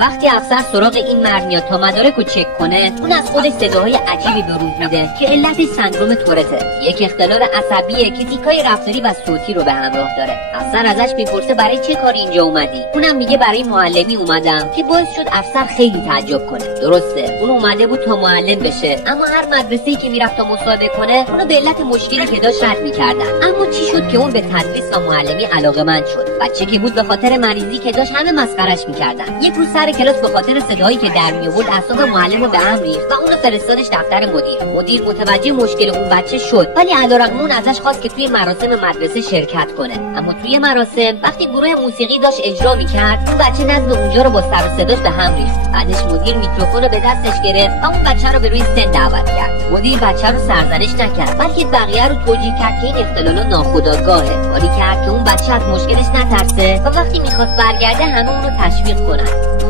وقتی افسر سراغ این مرد میاد تا مدارکو چک کنه، اون از خودش صداهای عجیبی به روز میده که علتش سندروم تورته، یک اختلال عصبیه که تیکای رفتاری و صوتی رو به همراه داره. افسر ازش میپرسه برای چه کار اینجا اومدی؟ اونم میگه برای معلمی اومدم، که باعث شد افسر خیلی تعجب کنه. درسته اون اومده بود تا معلم بشه، اما هر مدرسه‌ای که میرفت تا مصاحبه کنه اونو به علت مشکلی که داشت رد میکردن. اما چی شد که اون به تدریس و معلمی علاقه‌مند شد؟ بچه که بود به خاطر مریضی که داشت همه مسخرهش میکردن. یک روز سر کلاس به خاطر صدایی که در میآورد اعصاب معلم رو به هم ریخت و اونو فرستادش دفتر مدیر متوجه مشکل اون بچه شد، ولی علیرغم اون ازش خواست که توی مراسم مدرسه شرکت کنه. اما توی مراسم وقتی گروه موسیقی داشت اجرا میکرد، اون بچه نزد اونجا رو با سر و صداش به هم ریخت. بعدش مدیر میکروفون رو به دستش گرفت و اون بچه رو به روی سن دعوت کرد. مدیر بچه رو سرزنش نکرد، بلکه بقیه رو توجیه کرد که این اختلال ناخودآگاهه، کاری کرد که اون بچه از مشکلش نترسه و وقتی میخواست برگرده همه اون رو تشویق کنن.